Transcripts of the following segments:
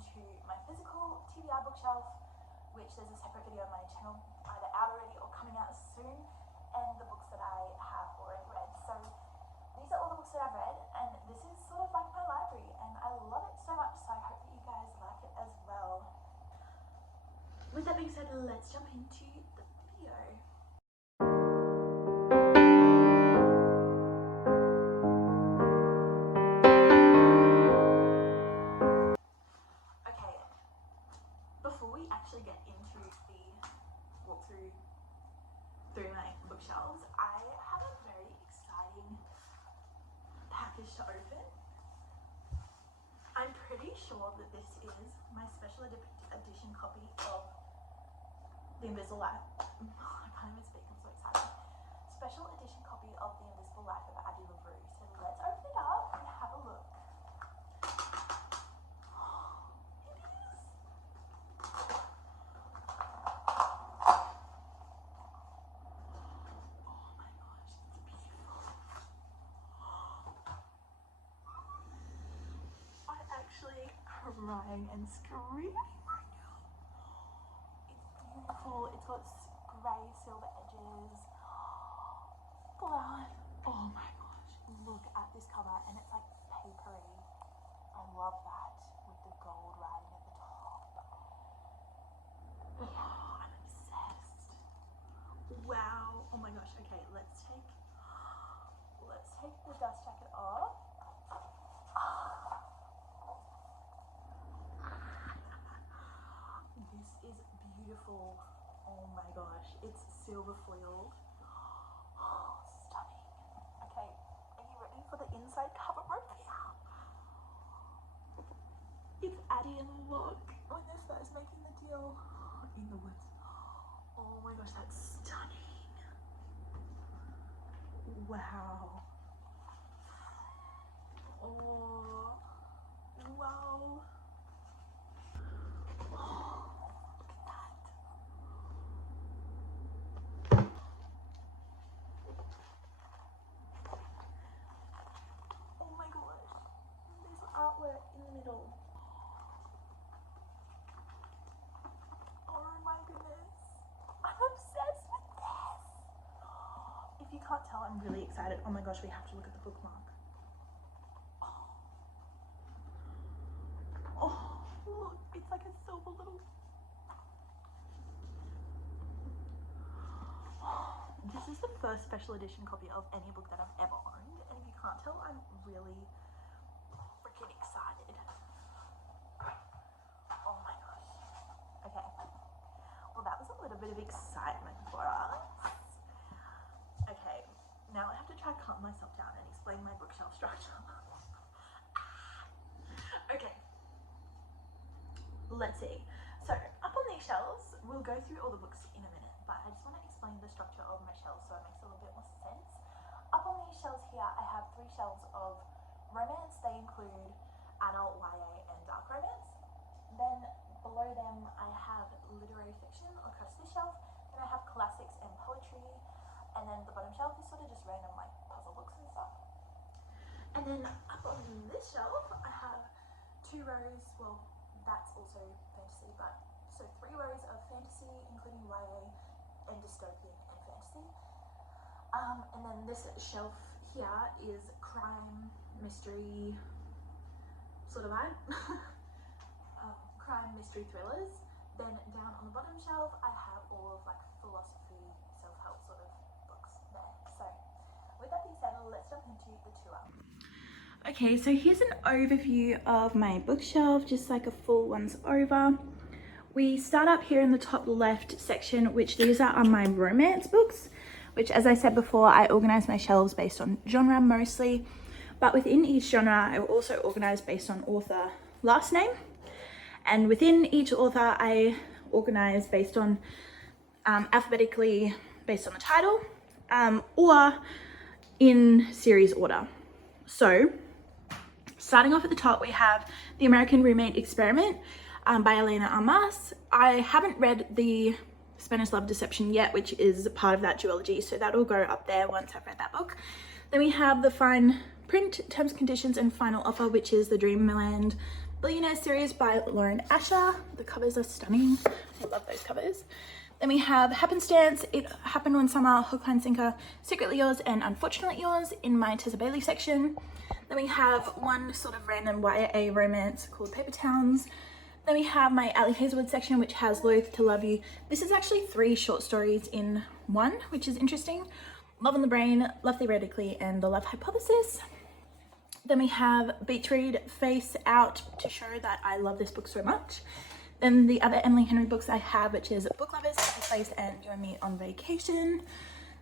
into my physical TBR bookshelf, which there's a separate video on my channel, either out already or coming out soon, and the books that I have already read. So these are all the books that I've read, and this is sort of like my library, and I love it so much, so I hope that you guys like it as well. With that being said, let's jump into the video. Okay, before we actually get into the walkthrough through my bookshelves, I have a very exciting package to open. I'm pretty sure that this is my special edition copy of The Invisible Life. I can't even speak, I'm so excited. Special edition copy of The Invisible Life of Addie LaRue. So let's open it up and have a look. Crying and screaming right now. It's beautiful. It's got grey silver edges. Wow. Oh my gosh. Look at this cover, and it's like papery. I love that with the gold writing at the top. Oh, I'm obsessed. Wow. Oh my gosh. Okay, let's take the dust jacket off. This is beautiful. Oh my gosh, it's silver foiled. Oh, stunning. Okay, are you ready for the inside cover reveal? It's Addie and Locke when they're first making the deal in the woods. Oh my gosh, that's stunning. Wow. Oh, wow. Artwork in the middle. Oh my goodness. I'm obsessed with this. If you can't tell, I'm really excited. Oh my gosh, we have to look at the bookmark. Oh, look, it's like a silver little... This is the first special edition copy of any book that I've ever owned, and if you can't tell, I'm really freaking excited. Oh my gosh. Okay. Well, that was a little bit of excitement for us. Okay, now I have to try to calm myself down and explain my bookshelf structure. Okay. Let's see. So, up on these shelves, we'll go through all the books in a minute, but I just want to explain the structure of my shelves so it makes a little bit more sense. Up on these shelves here, I have 3 shelves of romance. They include adult, YA, and dark romance. Then below them, I have literary fiction across this shelf. Then I have classics and poetry. And then the bottom shelf is sort of just random like puzzle books and stuff. And then up on this shelf, I have 2 rows, well, that's also fantasy, but so 3 rows of fantasy, including YA and dystopian and fantasy. And then this shelf here is crime, mystery, sort of vibe. Crime, mystery, thrillers. Then down on the bottom shelf, I have all of like philosophy, self-help sort of books there. So with that being said, let's jump into the tour. Okay, so here's an overview of my bookshelf, just like a full once over. We start up here in the top left section, which these are my romance books, which, as I said before, I organize my shelves based on genre mostly, but within each genre I also organize based on author last name, and within each author I organize based on alphabetically based on the title, or in series order. So starting off at the top, we have The American Roommate Experiment by Elena Armas. I haven't read the Spanish Love Deception yet, which is part of that duology, so that will go up there once I've read that book. Then we have the fine print, terms, conditions, and final offer, which is the Dreamland Billionaire series by Lauren Asher. The covers are stunning. I love those covers. Then we have Happenstance, It Happened One Summer, Hook, Line, Sinker, Secretly Yours, and Unfortunately Yours in my Tessa Bailey section. Then we have one sort of random YA romance called Paper Towns. Then we have my Ali Hazelwood section, which has Loath to Love You. This is actually 3 short stories in one, which is interesting. Love on the Brain, Love Theoretically, and The Love Hypothesis. Then we have Beach Read, Face Out, to show that I love this book so much. Then the other Emily Henry books I have, which is Book Lovers, Happy Place, and You and Me on Vacation.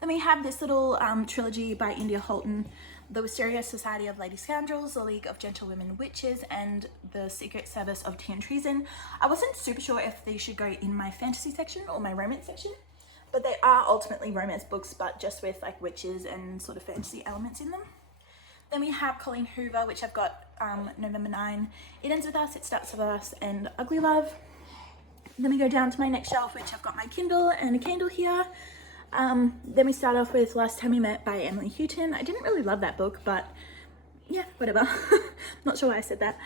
Then we have this little trilogy by India Holton, The Wisteria Society of Lady Scoundrels, The League of Gentlewomen Witches, and The Secret Service of Tea and Treason. I wasn't super sure if these should go in my fantasy section or my romance section, but they are ultimately romance books, but just with like witches and sort of fantasy elements in them. Then we have Colleen Hoover, which I've got November 9, It Ends With Us, It Starts With Us, and Ugly Love. Then we go down to my next shelf, which I've got my Kindle and a candle here. Then we start off with Last Time We Met by Emily Houghton. I didn't really love that book, but yeah, whatever. Not sure why I said that.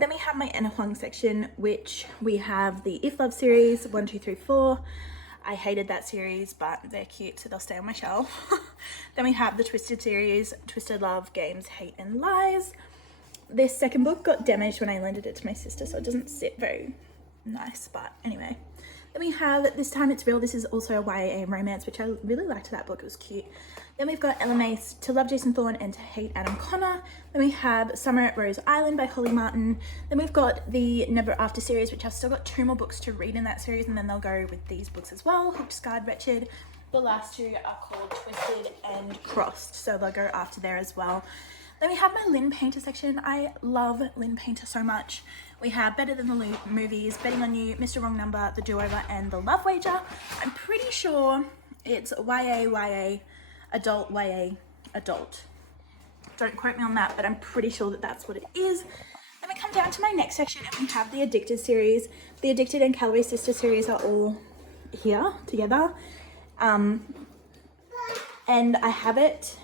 Then we have my Anna Huang section, which we have the If Love series, 1, 2, 3, 4. I hated that series, but they're cute, so they'll stay on my shelf. Then we have the Twisted series, Twisted Love, Games, Hate, and Lies. This second book got damaged when I lended it to my sister, so it doesn't sit very nice, but anyway. Then we have This Time It's Real. This is also a YA romance, which I really liked that book. It was cute. Then we've got Ella Mace, To Love Jason Thorne and To Hate Adam Connor. Then we have Summer at Rose Island by Holly Martin. Then we've got the Never After series, which I've still got 2 more books to read in that series, and then they'll go with these books as well. Hooked, Scarred, Wretched. The last 2 are called Twisted and Crossed, so they'll go after there as well. Then we have my Lynn Painter section. I love Lynn Painter so much. We have Better Than the Movies, Betting on You, Mr. Wrong Number, The Do-Over, and The Love Wager. I'm pretty sure it's YA, adult, YA, adult. Don't quote me on that, but I'm pretty sure that that's what it is. Then we come down to my next section and we have the Addicted series. The Addicted and Callaway Sister series are all here together. And I have it,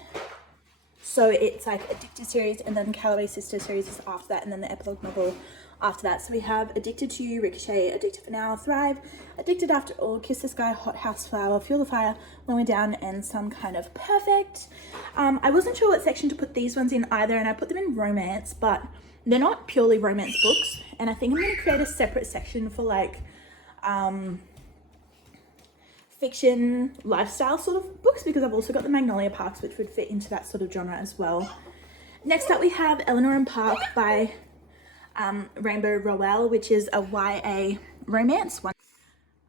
so it's like Addicted series, and then Callaway Sister series is after that, and then the epilogue novel after that. So we have Addicted to You, Ricochet, Addicted for Now, Thrive, Addicted After All, Kiss the Sky, Hot House Flower, Fuel the Fire, When We're Down, and Some Kind of Perfect. I wasn't sure what section to put these ones in either, and I put them in romance, but they're not purely romance books, and I think I'm going to create a separate section for like fiction lifestyle sort of books, because I've also got the Magnolia Parks, which would fit into that sort of genre as well. Next up we have Eleanor and Park by Rainbow Rowell, which is a YA romance one.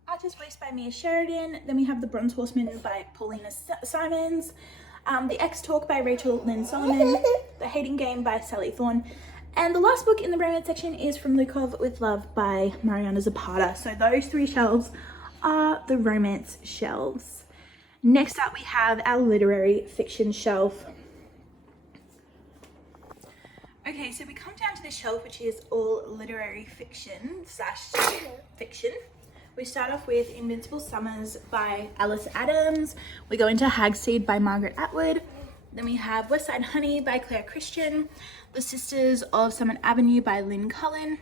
Archer's Waste by Mia Sheridan. Then we have The Bronze Horseman by Paulina Simons. The X Talk by Rachel Lynn Solomon. The Hating Game by Sally Thorne. And the last book in the romance section is From Lukov with Love by Mariana Zapata. So those 3 shelves are the romance shelves. Next up we have our literary fiction shelf. Okay, so we come down to this shelf, which is all literary fiction / fiction. We start off with Invincible Summers by Alice Adams. We go into Hagseed by Margaret Atwood. Then we have West Side Honey by Claire Christian. The Sisters of Summit Avenue by Lynn Cullen.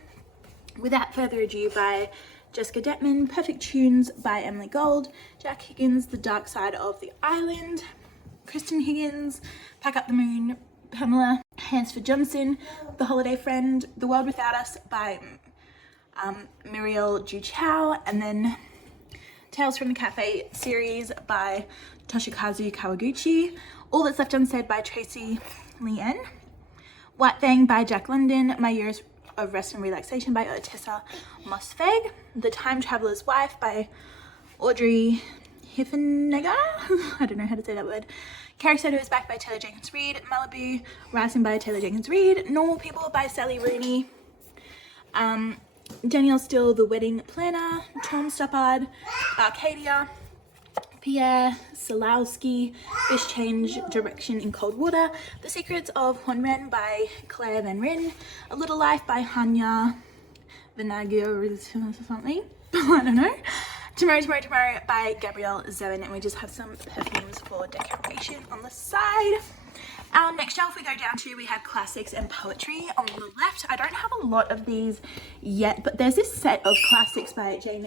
Without Further Ado by Jessica Detman. Perfect Tunes by Emily Gold. Jack Higgins, The Dark Side of the Island. Kristen Higgins, Pack Up the Moon. Pamela Hansford Johnson, The Holiday Friend, The World Without Us by Muriel Ju-Chow, and then Tales from the Cafe series by Toshikazu Kawaguchi, All That's Left Unsaid by Tracy Lien, White Fang by Jack London, My Years of Rest and Relaxation by Otessa Mosfeg, The Time Traveler's Wife by Audrey Hiffenegger, I don't know how to say that word, Carrie Soto Is Back by Taylor Jenkins Reid, Malibu Rising by Taylor Jenkins Reid, Normal People by Sally Rooney, Danielle Steele, The Wedding Planner, Tom Stoppard, Arcadia, Pierre Salowski, Fish Change Direction in Cold Water, The Secrets of Huan Ren by Claire Van Ryn, A Little Life by Hanya Venagio or something, I don't know. Tomorrow by Gabrielle Zevin, and we just have some perfumes for decoration on the side. Our next shelf we go down to, we have classics and poetry on the left. I don't have a lot of these yet, but there's this set of classics by Jane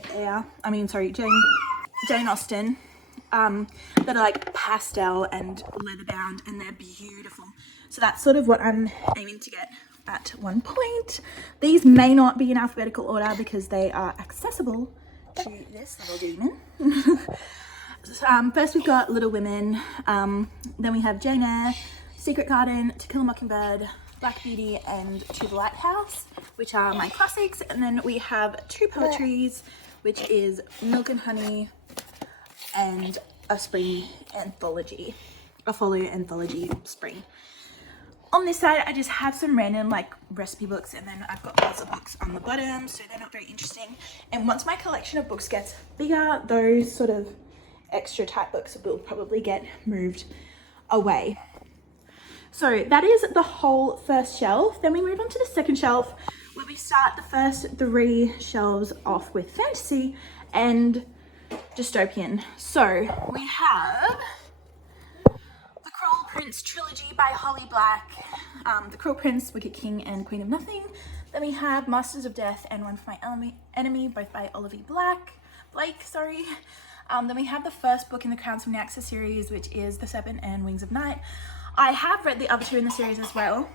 Austen that are like pastel and leather bound, and they're beautiful. So that's sort of what I'm aiming to get at one point. These may not be in alphabetical order because they are accessible to this little demon. First we've got Little Women, then we have Jane Eyre, Secret Garden, To Kill a Mockingbird, Black Beauty, and To the Lighthouse, which are my classics. And then we have two poetries, which is Milk and Honey and a spring anthology, a folio anthology spring. On this side, I just have some random like recipe books, and then I've got puzzle books on the bottom, so they're not very interesting. And once my collection of books gets bigger, those sort of extra type books will probably get moved away. So that is the whole first shelf. Then we move on to the second shelf, where we start the first three shelves off with fantasy and dystopian. So we have The Cruel Prince trilogy by Holly Black, The Cruel Prince, Wicked King, and Queen of Nothing. Then we have Masters of Death and One for My Enemy, both by Olivia Blake. Then we have the first book in the Crowns from Naxa series, which is The Serpent and Wings of Night. I have read the other two in the series as well.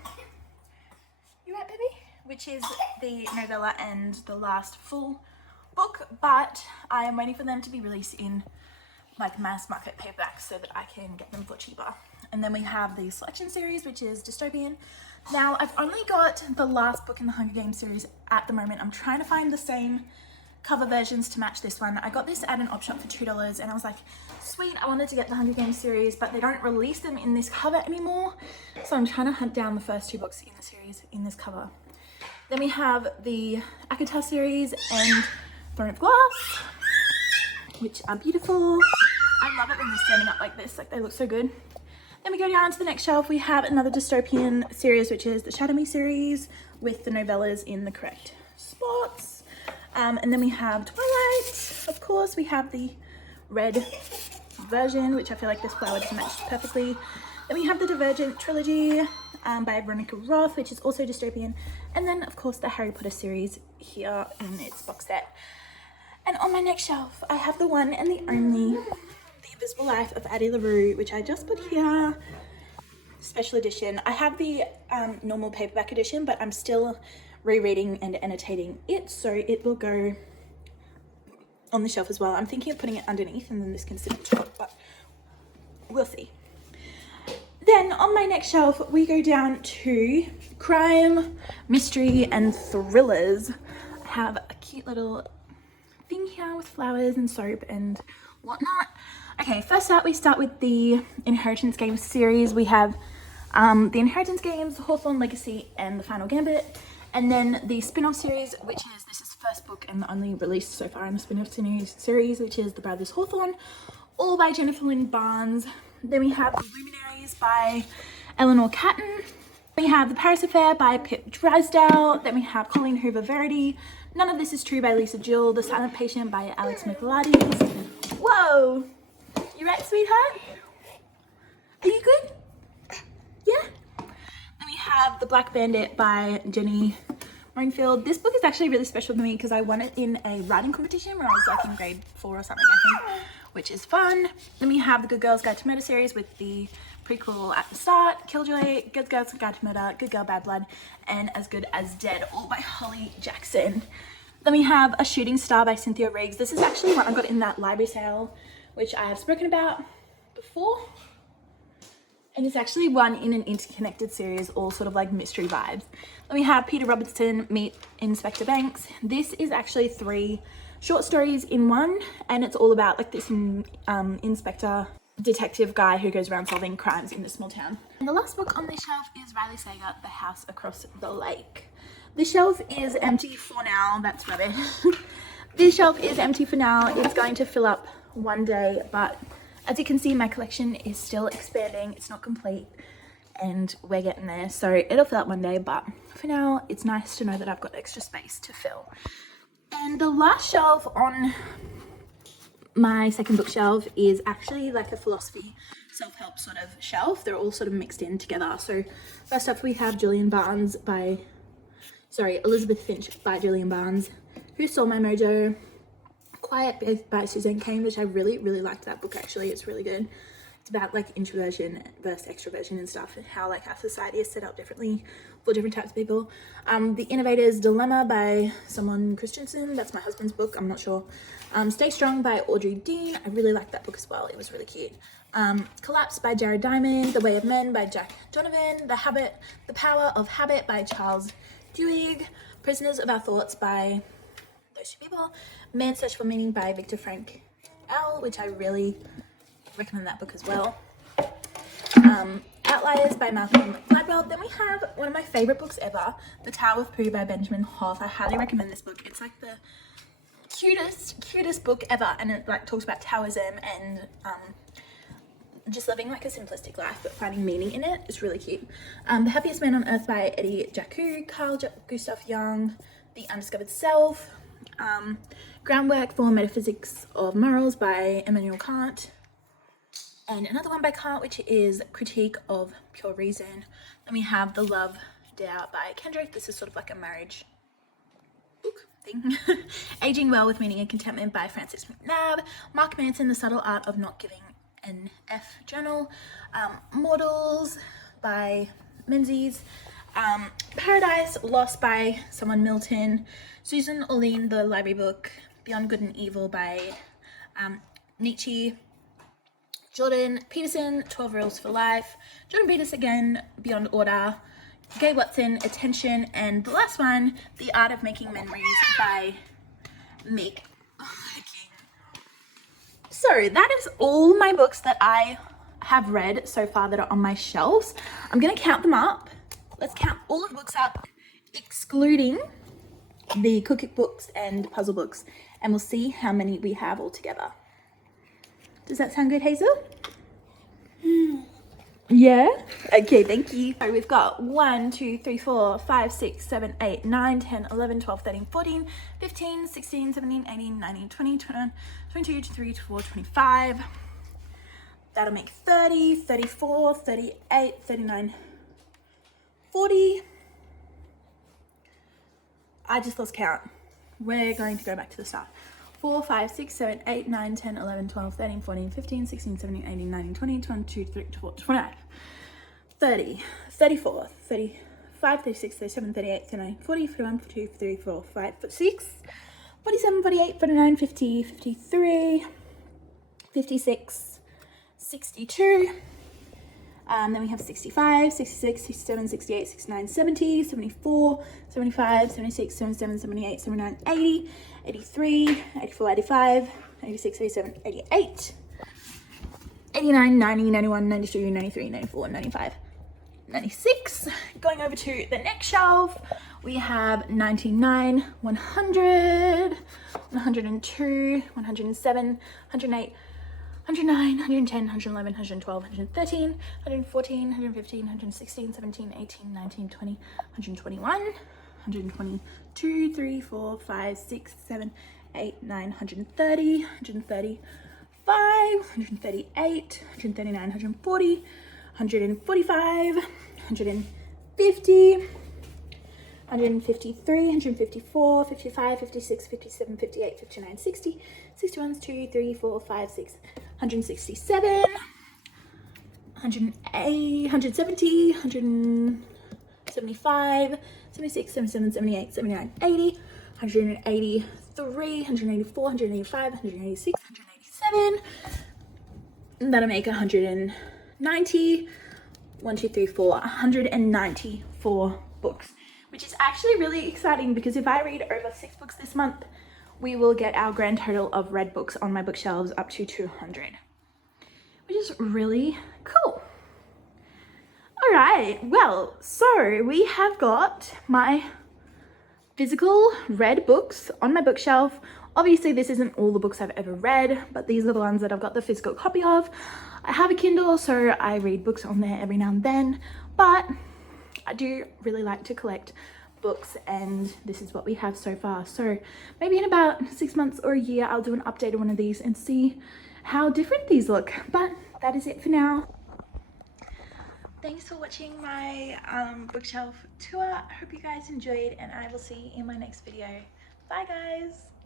You right, baby? Which is the novella and the last full book, but I am waiting for them to be released in like mass market paperbacks so that I can get them for cheaper. And then we have the Selection series, which is dystopian. Now, I've only got the last book in the Hunger Games series at the moment. I'm trying to find the same cover versions to match this one. I got this at an op shop for $2 and I was like, sweet, I wanted to get the Hunger Games series, but they don't release them in this cover anymore. So I'm trying to hunt down the first two books in the series in this cover. Then we have the ACOTAR series and Throne of Glass, which are beautiful. I love it when they're standing up like this, like they look so good. Then we go down to the next shelf. We have another dystopian series, which is the Shadow Me series with the novellas in the correct spots. And then we have Twilight, of course. We have the red version, which I feel like this flower doesn't match perfectly. Then we have the Divergent trilogy by Veronica Roth, which is also dystopian. And then, of course, the Harry Potter series here in its box set. And on my next shelf, I have the one and the only The Invisible Life of Addie LaRue, which I just put here. Special edition. I have the normal paperback edition, but I'm still rereading and annotating it, so it will go on the shelf as well. I'm thinking of putting it underneath and then this can sit on top, but we'll see. Then on my next shelf, we go down to crime, mystery, and thrillers. I have a cute little thing here with flowers and soap and whatnot. Okay, first out, we start with the Inheritance Games series. We have the Inheritance Games, Hawthorne Legacy, and The Final Gambit. And then the spin-off series, which is, this is first book and the only released so far in the spin-off series, which is The Brothers Hawthorne, all by Jennifer Lynn Barnes. Then we have The Luminaries by Eleanor Catton. We have The Paris Affair by Pip Drysdale. Then we have Colleen Hoover Verity, None of This Is True by Lisa Jill, The Silent Patient by Alex Michaelides. Whoa! You right, sweetheart? Are you good? Yeah? Then we have The Black Bandit by Jenny Morenfield. This book is actually really special to me because I won it in a writing competition when I was like in grade 4 or something, I think, which is fun. Then we have The Good Girls Guide to Murder series with the prequel at the start, Killjoy, Good Girls Guide to Murder, Good Girl Bad Blood, and As Good as Dead, all by Holly Jackson. Then we have A Shooting Star by Cynthia Riggs. This is actually one I got in that library sale, which I have spoken about before. And it's actually one in an interconnected series, all sort of like mystery vibes. Then we have Peter Robertson Meet Inspector Banks. This is actually 3 short stories in one, and it's all about like this inspector detective guy who goes around solving crimes in this small town. And the last book on this shelf is Riley Sager, The House Across the Lake. This shelf is empty for now. That's rubbish. This shelf is empty for now. It's going to fill up one day, but as you can see, my collection is still expanding. It's not complete and we're getting there, so it'll fill up one day, but for now it's nice to know that I've got extra space to fill. And the last shelf on my second bookshelf is actually like a philosophy self-help sort of shelf. They're all sort of mixed in together. So first up we have Elizabeth Finch by Julian Barnes, Who Stole My Mojo, Quiet by Suzanne Cain, which I really liked that book actually. It's really good. It's about like introversion versus extroversion and stuff, and how like our society is set up differently for different types of people. The Innovator's Dilemma by someone Christensen, that's my husband's book, I'm not sure. Stay Strong by Audrey Dean, I really liked that book as well, it was really cute. Collapse by Jared Diamond, The Way of Men by Jack Donovan, The Power of Habit by Charles Duhigg, Prisoners of Our Thoughts by those two people, Man's Search for Meaning by Viktor Frankl, which I really recommend that book as well. Outliers by Malcolm Gladwell. Then we have one of my favorite books ever, The Tower of Pooh by Benjamin Hoff. I highly recommend this book. It's like the cutest book ever, and it like talks about Taoism and just living like a simplistic life but finding meaning in it. It's really cute. The Happiest Man on Earth by Eddie Jacou, Carl Gustav Jung, The Undiscovered Self, Groundwork for Metaphysics of Morals by Immanuel Kant, and another one by Kant, which is Critique of Pure Reason. Then we have The Love Doubt by Kendrick. This is sort of like a marriage book thing. Aging Well with Meaning and Contentment by Francis McNabb. Mark Manson, The Subtle Art of Not Giving an F Journal. Mortals by Menzies. Paradise Lost by someone Milton. Susan Orlean, The Library Book. Beyond Good and Evil by Nietzsche. Jordan Peterson, 12 Rules for Life. Jordan Peterson again, Beyond Order. Gay Watson, Attention. And the last one, The Art of Making Memories by Meg. So that is all my books that I have read so far that are on my shelves. I'm going to count them up. Let's count all of the books up, excluding the cookbooks and puzzle books, and we'll see how many we have all together. Does that sound good, Hazel? Yeah? Okay, thank you. So we've got 1, 2, 3, 4, 5, 6, 7, 8, 9, 10, 11, 12, 13, 14, 15, 16, 17, 18, 19, 20, 21, 22, 23, 24, 25. That'll make 30, 34, 38, 39, 40. I just lost count. We're going to go back to the start. 4, 5, 6, 7, 8, 9, 10, 11, 12, 13, 14, 15, 16, 17, 18, 19, 20, 22, 23, 24, 25, 30, 34, 35, 36, 37, 38, 39, 40, 41, 42, 43, 44, 45, 46, 47, 48, 49, 50, 53, 56, 62. Then we have 65, 66, 67, 68, 69, 70, 74, 75, 76, 77, 78, 79, 80, 83, 84, 85, 86, 87, 88, 89, 90, 91, 92, 93, 94, 95, 96. Going over to the next shelf, we have 99, 100, 102, 107, 108, 109, 110, 111, 112, 113, 114, 115, 116, 17, 18, 19, 20, 121, 122, 3, 4, 5, 6, 7, 8, 9, 130, 135, 138, 139, 140, 145, 150, 153, 154, 55, 56, 57, 58, 59, 60, 61, 2, 3, 4, 5, 6, 167, 108, 170, 175, 76, 77, 78, 79, 80, 183, 184, 185, 186, 187. And that'll make 190. 1, 2, 3, 4, 194 books, which is actually really exciting because if I read over 6 books this month, we will get our grand total of read books on my bookshelves up to 200, which is really cool. All right, well, so we have got my physical read books on my bookshelf. Obviously, this isn't all the books I've ever read, but these are the ones that I've got the physical copy of. I have a Kindle, so I read books on there every now and then, but I do really like to collect books, and this is what we have so far. So maybe in about 6 months or a year I'll do an update on one of these and see how different these look. But that is it for now. Thanks for watching my bookshelf tour. I hope you guys enjoyed, and I will see you in my next video. Bye guys.